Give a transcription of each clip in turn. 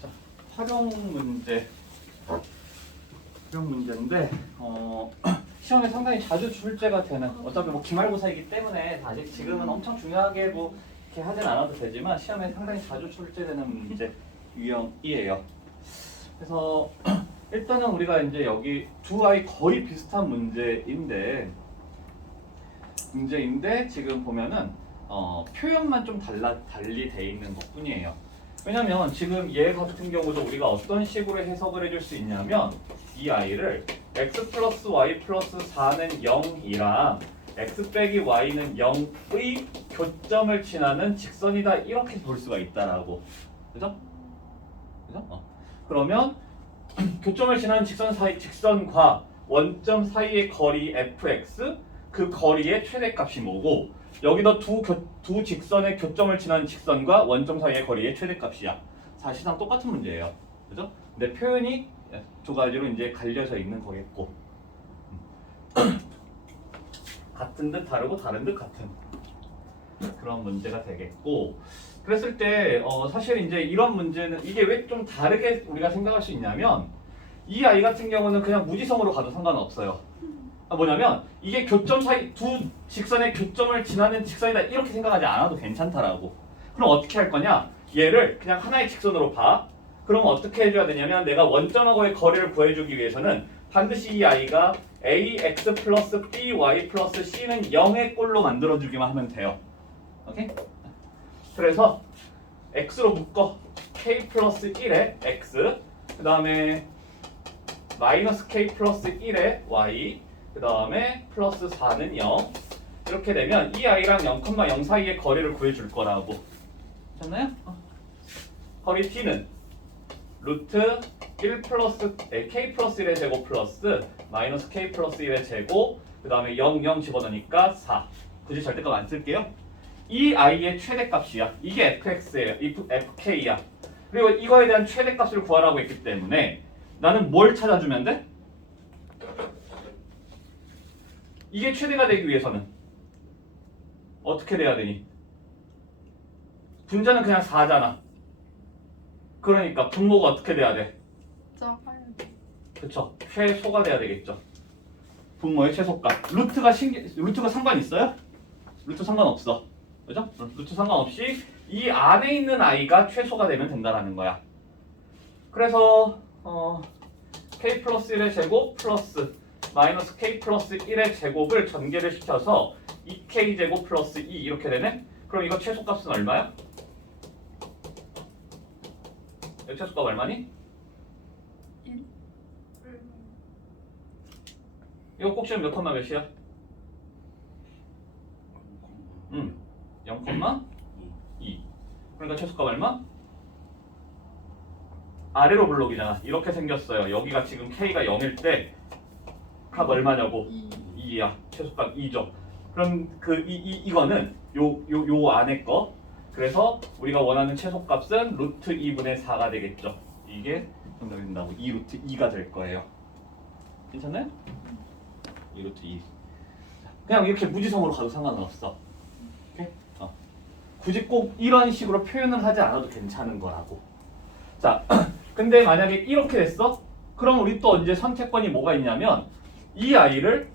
자, 활용 문제인데 시험에 상당히 자주 출제가 되는, 어차피 뭐 기말고사이기 때문에 아직 지금은 엄청 중요하게 뭐 이렇게 하진 않아도 되지만 시험에 상당히 자주 출제되는 문제 유형이에요. 그래서 일단은 우리가 이제 여기 두 아이 거의 비슷한 문제인데 지금 보면은 표현만 좀 달리 돼 있는 것 뿐이에요. 왜냐면 지금 얘 같은 경우도 우리가 어떤 식으로 해석을 해줄 수 있냐면 이 아이를 x 플러스 y 플러스 4는 0이랑 x 빼기 y는 0의 교점을 지나는 직선이다, 이렇게 볼 수가 있다라고. 그죠? 그러면 교점을 지나는 직선과 원점 사이의 거리 fx, 그 거리의 최대값이 뭐고, 여기도 두 직선의 교점을 지나는 직선과 원점 사이의 거리의 최대값이야. 사실상 똑같은 문제예요. 그죠? 근데 표현이 두 가지로 이제 갈려져 있는 거겠고. 같은 듯 다르고 다른 듯 같은 그런 문제가 되겠고. 그랬을 때 사실 이제 이런 문제는 이게 왜 좀 다르게 우리가 생각할 수 있냐면 이 아이 같은 경우는 그냥 무지성으로 가도 상관없어요. 뭐냐면 이게 교점 사이 두 직선의 교점을 지나는 직선이다, 이렇게 생각하지 않아도 괜찮다라고. 그럼 어떻게 할 거냐? 얘를 그냥 하나의 직선으로 봐. 그럼 어떻게 해줘야 되냐면 내가 원점하고의 거리를 구해주기 위해서는 반드시 이 아이가 ax 플러스 by 플러스 c는 0의 꼴로 만들어주기만 하면 돼요. 오케이? 그래서 x로 묶어. k 플러스 1에 x, 그 다음에 마이너스 k 플러스 1에 y, 그 다음에 플러스 4는 0. 이렇게 되면 이 아이랑 0,0 사이의 거리를 구해줄 거라고. 됐나요? 거리 t는 루트 1 플러스 k 플러스 1의 제곱 플러스 마이너스 k 플러스 1의 제곱, 그 다음에 0, 0 집어넣으니까 4. 굳이 절대값 안 쓸게요. 이 i의 최대값이야. 이게 fx예요. fk야. 그리고 이거에 대한 최대값을 구하라고 했기 때문에 나는 뭘 찾아주면 돼? 이게 최대가 되기 위해서는 어떻게 돼야 되니? 분자는 그냥 4잖아. 그러니까 분모가 어떻게 돼야 돼? 작아야 돼. 그쵸? 최소가 돼야 되겠죠. 분모의 최소값. 루트가 상관 있어요? 루트 상관없어. 그죠? 루트 상관없이 이 안에 있는 i가 최소가 되면 된다라는 거야. 그래서 k 플러스 1의 제곱 플러스 마이너스 k 플러스 1의 제곱을 전개를 시켜서 2k 제곱 플러스 2 이렇게 되네? 그럼 이거 최소값은 얼마야? 이 최소값 얼마니? 1. 이거 꼭 지금 몇 컴마 몇이야? 0,2. 그러니까 최소값 얼마? 아래로 블록이잖아. 이렇게 생겼어요. 여기가 지금 k가 0일 때 값 얼마냐고? 2야. 최소값 2죠. 그럼 이거는 요 안에 거. 그래서 우리가 원하는 최소값은 루트 2분의 4가 되겠죠. 이게 정답이 된다고. 2 루트 2가 될 거예요. 괜찮나요? 2 루트 2. 그냥 이렇게 무지성으로 가도 상관은 없어. 오케이? 굳이 꼭 이런 식으로 표현을 하지 않아도 괜찮은 거라고. 자, 근데 만약에 이렇게 됐어? 그럼 우리 또 이제 선택권이 뭐가 있냐면 이 아이를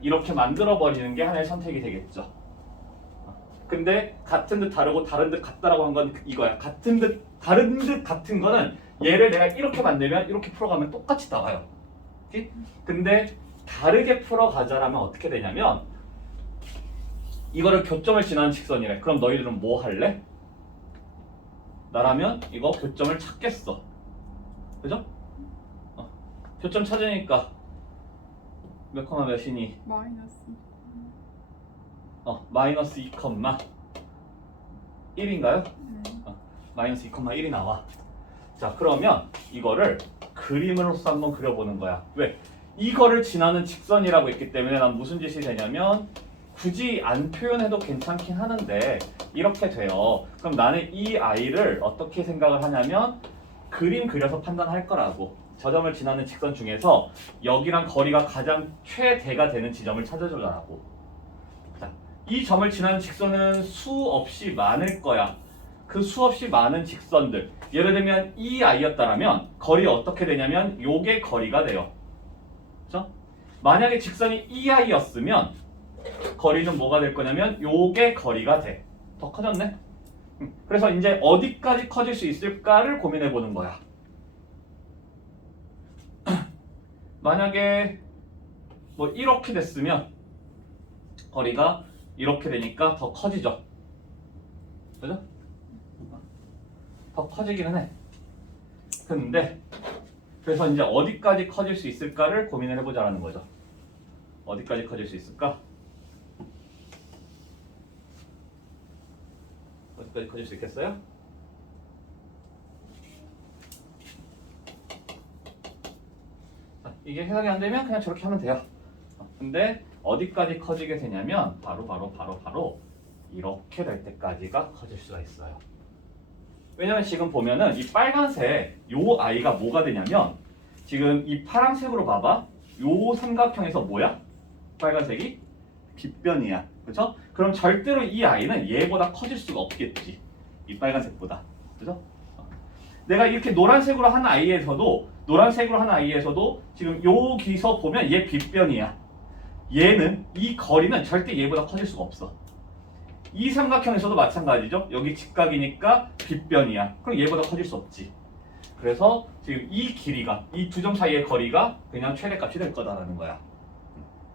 이렇게 만들어 버리는 게 하나의 선택이 되겠죠. 근데 같은 듯 다르고 다른 듯 같다라고 한 건 이거야. 같은 듯 다른 듯 같은 거는 얘를 내가 이렇게 만들면 이렇게 풀어가면 똑같이 나와요. 오케이? 근데 다르게 풀어가자라면 어떻게 되냐면 이거를 교점을 지나는 직선이래. 그럼 너희들은 뭐 할래? 나라면 이거 교점을 찾겠어. 그죠? 교점 찾으니까 몇 컴마 몇이니? 마이너스. 마이너스 2 컴마 1인가요? 네. 마이너스 2 컴마 1이 나와. 자, 그러면 이거를 그림으로서 한번 그려보는 거야. 왜? 이거를 지나는 직선이라고 했기 때문에 난 무슨 짓이 되냐면 굳이 안 표현해도 괜찮긴 하는데 이렇게 돼요. 그럼 나는 이 아이를 어떻게 생각을 하냐면 그림 그려서 판단할 거라고. 저 점을 지나는 직선 중에서 여기랑 거리가 가장 최대가 되는 지점을 찾아주라고. 자, 이 점을 지나는 직선은 수없이 많을 거야. 그 수없이 많은 직선들, 예를 들면 이 아이였다라면 거리 어떻게 되냐면 요게 거리가 돼요. 그렇죠? 만약에 직선이 이 아이였으면 거리는 뭐가 될 거냐면 요게 거리가 돼. 더 커졌네. 그래서 이제 어디까지 커질 수 있을까를 고민해 보는 거야. 만약에 뭐 이렇게 됐으면 거리가 이렇게 되니까 더 커지죠. 그죠? 더 커지기는 해. 근데 그래서 이제 어디까지 커질 수 있을까를 고민을 해보자라는 거죠. 어디까지 커질 수 있을까? 어디까지 커질 수 있겠어요? 이게 해석이 안 되면 그냥 저렇게 하면 돼요. 근데 어디까지 커지게 되냐면 바로 이렇게 될 때까지가 커질 수가 있어요. 왜냐면 지금 보면은 이 빨간색 요 아이가 뭐가 되냐면 지금 이 파란색으로 봐봐. 요 삼각형에서 뭐야? 빨간색이 빗변이야. 그렇죠? 그럼 절대로 이 아이는 얘보다 커질 수가 없겠지. 이 빨간색보다. 그렇죠? 내가 이렇게 노란색으로 한 아이에서도 지금 여기서 보면 얘 빗변이야. 얘는 이 거리는 절대 얘보다 커질 수가 없어. 이 삼각형에서도 마찬가지죠. 여기 직각이니까 빗변이야. 그럼 얘보다 커질 수 없지. 그래서 지금 이 길이가 이 두 점 사이의 거리가 그냥 최대값이 될 거다라는 거야.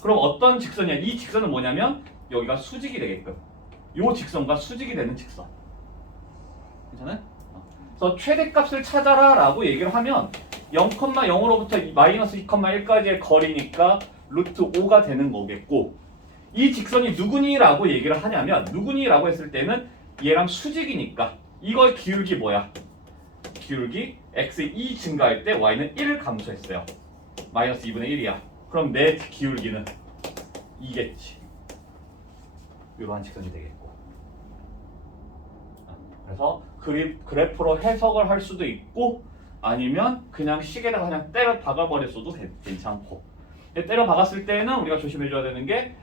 그럼 어떤 직선이야? 이 직선은 뭐냐면 여기가 수직이 되게끔. 이 직선과 수직이 되는 직선. 괜찮아요? 그래서 최대값을 찾아라 라고 얘기를 하면 0,0으로부터 마이너스 2,1까지의 거리니까 루트 5가 되는 거겠고, 이 직선이 누구니 라고 얘기를 하냐면 누구니 라고 했을 때는 얘랑 수직이니까 이걸 기울기 뭐야? 기울기 x2 증가할 때 y는 1을 감소했어요. 마이너스 2분의 1이야. 그럼 내 기울기는 2겠지. 이러한 직선이 되겠고. 그래서 그래프로 해석을 할 수도 있고 아니면 그냥 식에다가 그냥 때려 박아버렸어도 괜찮고. 때려 박았을 때는 우리가 조심해줘야 되는 게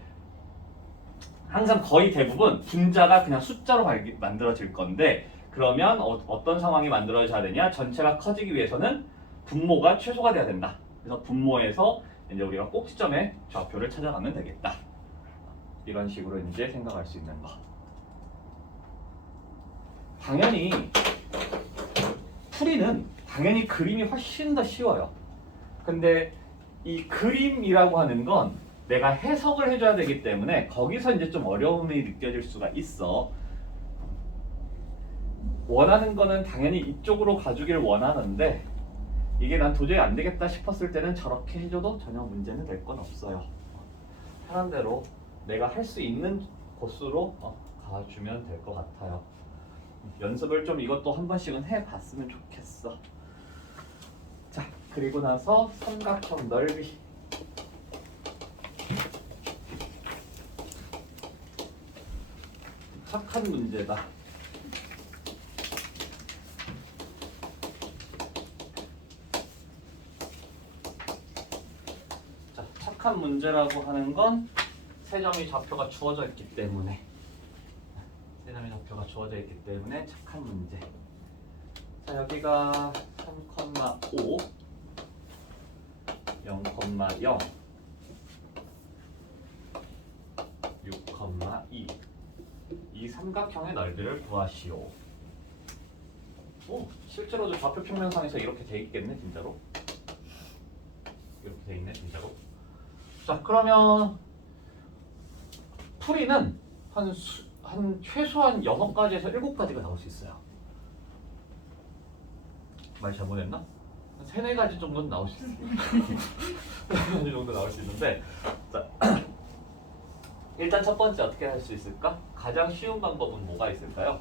항상 거의 대부분 분자가 그냥 숫자로 만들어질 건데, 그러면 어떤 상황이 만들어져야 되냐? 전체가 커지기 위해서는 분모가 최소가 돼야 된다. 그래서 분모에서 이제 우리가 꼭지점의 좌표를 찾아가면 되겠다. 이런 식으로 이제 생각할 수 있는 거. 당연히 풀이는 당연히 그림이 훨씬 더 쉬워요. 근데 이 그림이라고 하는 건 내가 해석을 해줘야 되기 때문에 거기서 이제 좀 어려움이 느껴질 수가 있어. 원하는 거는 당연히 이쪽으로 가주길 원하는데 이게 난 도저히 안 되겠다 싶었을 때는 저렇게 해줘도 전혀 문제는 될 건 없어요. 편한 대로 내가 할 수 있는 곳으로 가주면 될 것 같아요. 연습을 좀 이것도 한 번씩은 해봤으면 좋겠어. 자, 그리고 나서 삼각형 넓이. 착한 문제다. 자, 착한 문제라고 하는 건 세 점이 좌표가 주어져 있기 때문에 착한 문제. 자, 여기가 3,5, 0,0, 6,2. 이 삼각형의 넓이를 구하시오. 오, 실제로도 좌표 평면상에서 이렇게 돼 있겠네, 진짜로. 이렇게 돼 있네, 진짜로. 자, 그러면 풀이는 한 최소한 6가지에서 7가지가 나올 수 있어요. 말 잘못했나? 한 3, 4가지 정도는 나올 수 있어요. 3, 4가지 정도 나올 수 있는데, 자, 일단 첫 번째 어떻게 할 수 있을까? 가장 쉬운 방법은 뭐가 있을까요?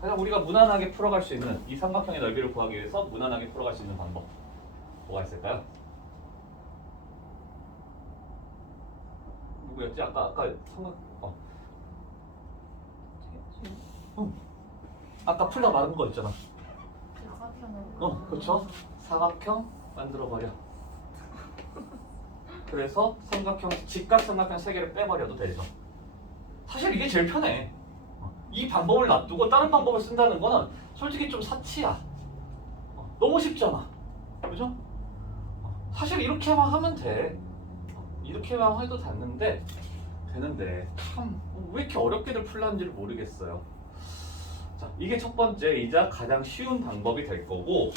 가장 우리가 무난하게 풀어갈 수 있는 이 삼각형의 넓이를 구하기 위해서 무난하게 풀어갈 수 있는 방법 뭐가 있을까요? 누구였지? 아까 아까 풀다 말한 거 있잖아. 사각형으로. 그렇죠. 사각형 만들어 버려. 그래서 직각 삼각형 3개를 빼버려도 되죠. 사실 이게 제일 편해. 이 방법을 놔두고 다른 방법을 쓴다는 거는 솔직히 좀 사치야. 너무 쉽잖아. 그죠? 사실 이렇게만 하면 돼. 이렇게만 해도 되는데 참 왜 이렇게 어렵게들 풀렸는지를 모르겠어요. 자, 이게 첫 번째이자 가장 쉬운 방법이 될 거고,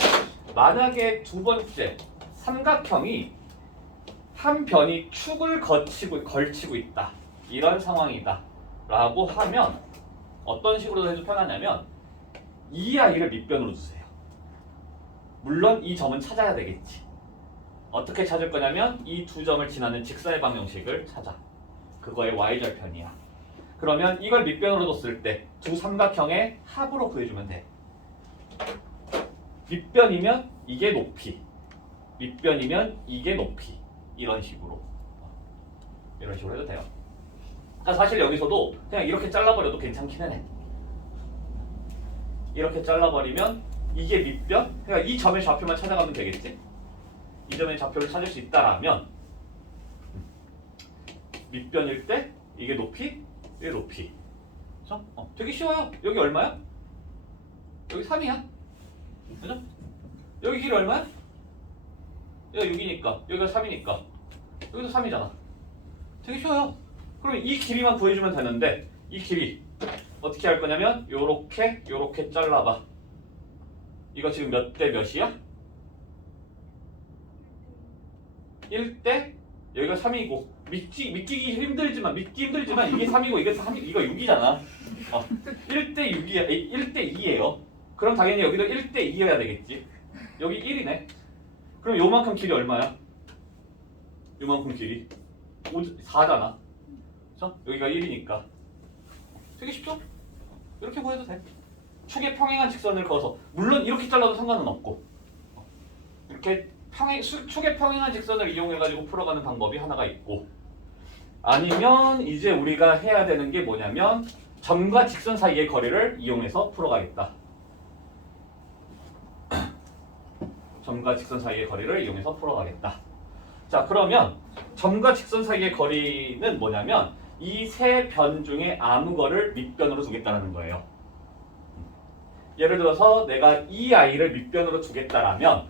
만약에 두 번째 삼각형이 한 변이 축을 걸치고 있다, 이런 상황이다 라고 하면 어떤 식으로 해도 편하냐면 이 아이를 밑변으로 두세요. 물론 이 점은 찾아야 되겠지. 어떻게 찾을 거냐면 이 두 점을 지나는 직선의 방정식을 찾아. 그거의 y절편이야. 그러면 이걸 밑변으로 뒀을 때 두 삼각형의 합으로 구해주면 돼. 밑변이면 이게 높이, 밑변이면 이게 높이, 이런 식으로 해도 돼요. 그러니까 사실 여기서도 그냥 이렇게 잘라버려도 괜찮기는 해. 이렇게 잘라버리면 이게 밑변, 그러니까 이 점의 좌표만 찾아가면 되겠지. 이 점의 좌표를 찾을 수 있다라면 밑변일 때 이게 높이, 이게 높이. 그렇죠? 되게 쉬워요. 여기 얼마야? 여기 3이야. 그죠? 여기 길이 얼마야? 여기가 6이니까 여기가 3이니까 여기도 3이잖아. 되게 쉬워요. 그럼 이 길이만 구해주면 되는데 이 길이 어떻게 할 거냐면 요렇게 잘라봐. 이거 지금 몇 대 몇이야? 1대 여기가 3이고 믿기 힘들지만 이게 3이고 이거 6이잖아. 1대 6이야. 1대 2예요. 그럼 당연히 여기도 1대 2여야 되겠지. 여기 1이네. 그럼 요만큼 길이 얼마야? 요만큼 길이 4잖아. 그렇죠? 여기가 1이니까. 되게 쉽죠? 이렇게 보여도 돼. 축에 평행한 직선을 그어서, 물론 이렇게 잘라도 상관은 없고, 이렇게 축에 평행한 직선을 이용해가지고 풀어가는 방법이 하나가 있고, 아니면 이제 우리가 해야 되는 게 뭐냐면 점과 직선 사이의 거리를 이용해서 풀어가겠다. 점과 직선 사이의 거리를 이용해서 풀어가겠다. 자, 그러면 점과 직선 사이의 거리는 뭐냐면 이 세 변 중에 아무 거를 밑변으로 두겠다는 거예요. 예를 들어서 내가 이 아이를 밑변으로 두겠다라면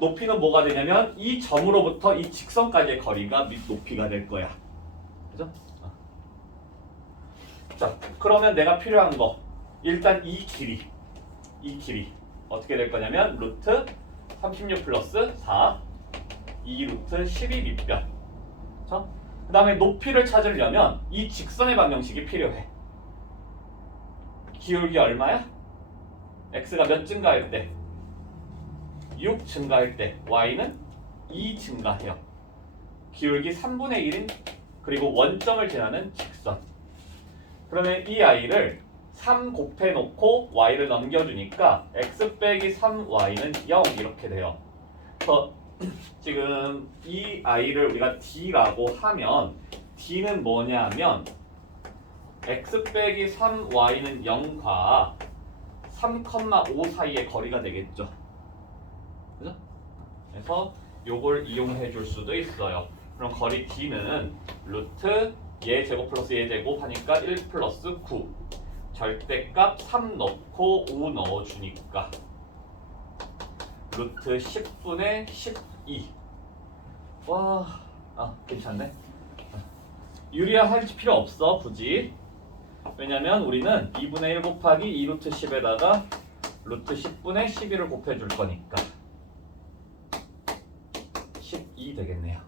높이는 뭐가 되냐면 이 점으로부터 이 직선까지의 거리가 높이가 될 거야. 그죠? 자, 그러면 내가 필요한 거 일단 이 길이 어떻게 될 거냐면 루트 36 플러스 4 2 루트 12 밑변. 그 다음에 높이를 찾으려면 이 직선의 방정식이 필요해. 기울기 얼마야? x가 몇 증가할 때? 6 증가할 때 y는 2 증가해요. 기울기 3분의 1인 그리고 원점을 지나는 직선. 그러면 이 i를 3 곱해놓고 y를 넘겨주니까 x 빼기 3y는 0 이렇게 돼요. 그래서 지금 이 i를 우리가 d라고 하면 d는 뭐냐면 x 빼기 3y는 0과 3,5 사이의 거리가 되겠죠. 그죠? 그래서 요걸 이용해 줄 수도 있어요. 그럼 거리 d는 루트 얘 제곱 플러스 얘 제곱 하니까 1 플러스 9 절대값 3 넣고 5 넣어주니까 루트 10분의 12. 와, 괜찮네. 유리화 할 필요 없어 굳이. 왜냐면 우리는 2분의 1 곱하기 2 루트 10에다가 루트 10분의 12를 곱해줄 거니까 12 되겠네요.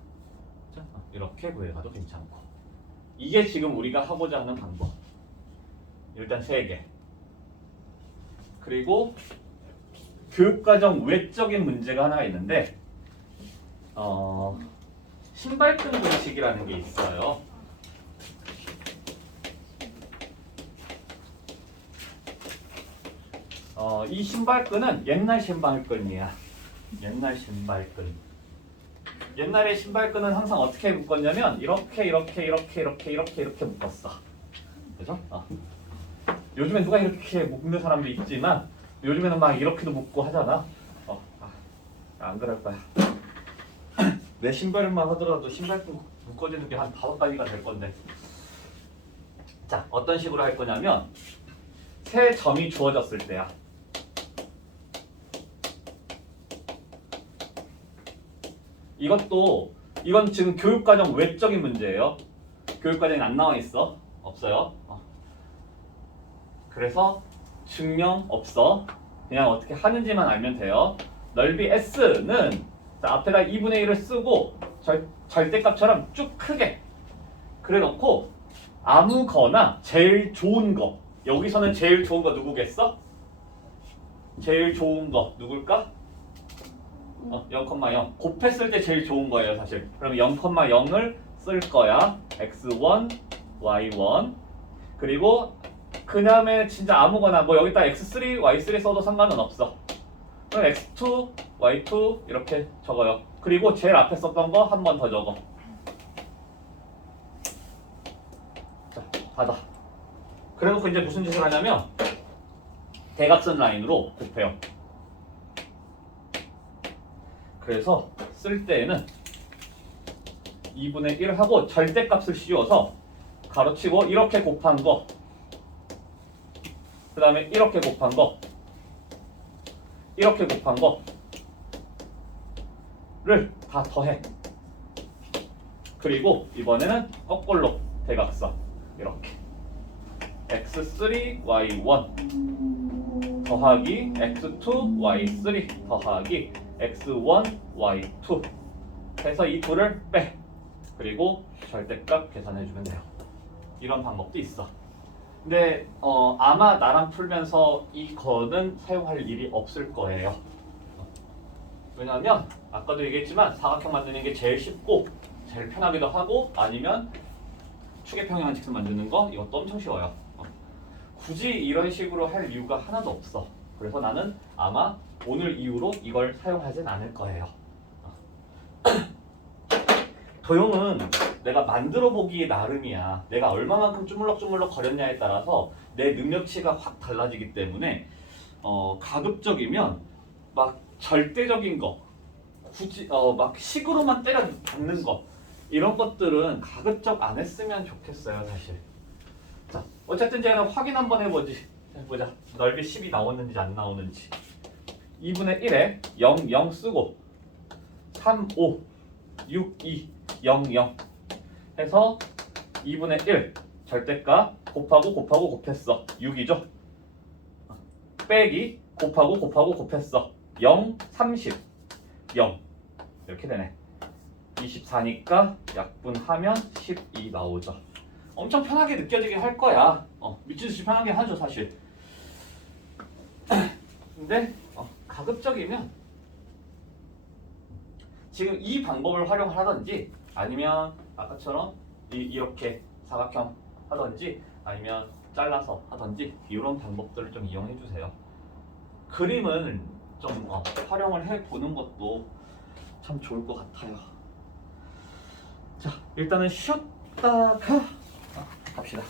자, 이렇게 구해가도 괜찮고. 이게 지금 우리가 하고자 하는 방법. 일단 3개. 그리고 교육과정 외적인 문제가 하나 있는데 신발끈 분식이라는 게 있어요. 이 신발끈은 옛날 신발끈이야. 옛날 신발끈. 옛날에 신발끈은 항상 어떻게 묶었냐면 이렇게 묶었어. 그죠? 요즘엔 누가 이렇게 묶는 사람도 있지만 요즘에는 막 이렇게도 묶고 하잖아. 안 그럴 거야. 내 신발만 하더라도 신발끈 묶어지는 게 한 5가지가 될 건데. 자, 어떤 식으로 할 거냐면 세 점이 주어졌을 때야. 이건 지금 교육과정 외적인 문제예요. 교육과정에 안 나와 있어. 없어요. 그래서 증명 없어. 그냥 어떻게 하는지만 알면 돼요. 넓이 S는 앞에다 2분의 1을 쓰고 절대값처럼 쭉 크게 그래 놓고 아무거나 제일 좋은 거, 여기서는 제일 좋은 거 누구겠어? 제일 좋은 거 누굴까? 0,0 곱했을 때 제일 좋은 거예요 사실. 그럼 0,0을 쓸 거야. x1, y1 그리고 그 다음에 진짜 아무거나 뭐 여기다 x3, y3 써도 상관은 없어. 그럼 x2, y2 이렇게 적어요. 그리고 제일 앞에 썼던 거 한 번 더 적어. 자, 받아. 그래놓고 이제 무슨 짓을 하냐면 대각선 라인으로 곱해요. 그래서 쓸 때에는 2분의 1 하고 절대값을 씌워서 가로치고 이렇게 곱한 거, 그 다음에 이렇게 곱한 거, 이렇게 곱한 거를 다 더해. 그리고 이번에는 거꾸로 대각선 이렇게 x3, y1 더하기 x2, y3 더하기 x1, y2 해서 이 둘을 빼. 그리고 절대값 계산해주면 돼요. 이런 방법도 있어. 근데 아마 나랑 풀면서 이거는 사용할 일이 없을 거예요. 왜냐하면 아까도 얘기했지만 사각형 만드는 게 제일 쉽고 제일 편하기도 하고, 아니면 축의 평행한 직선 만드는 거 이것도 엄청 쉬워요. 굳이 이런 식으로 할 이유가 하나도 없어. 그래서 나는 아마 오늘 이후로 이걸 사용하진 않을 거예요. 도형은 내가 만들어 보기 나름이야. 내가 얼마만큼 주물럭주물럭 거렸냐에 따라서 내 능력치가 확 달라지기 때문에 가급적이면 막 절대적인 거, 굳이 막 식으로만 때려 박는 거, 이런 것들은 가급적 안 했으면 좋겠어요 사실. 자, 어쨌든 제가 확인 한번 해보자. 넓이 10이 나오는지 안 나오는지. 2분의 1에 0, 0 쓰고 3, 5, 6, 2, 0, 0 해서 2분의 1 절대값 곱하고 곱했어. 6이죠. 빼기 곱하고 곱했어. 0, 30, 0 이렇게 되네. 24니까 약분하면 12 나오죠. 엄청 편하게 느껴지게 할 거야. 미치듯이 편하게 하죠 사실. 근데 가급적이면 지금 이 방법을 활용하든지, 아니면 아까처럼 이렇게 사각형 하든지, 아니면 잘라서 하든지, 이런 방법들을 좀 이용해 주세요. 그림을 좀 활용을 해보는 것도 참 좋을 것 같아요. 자, 일단은 쉬었다가 갑시다.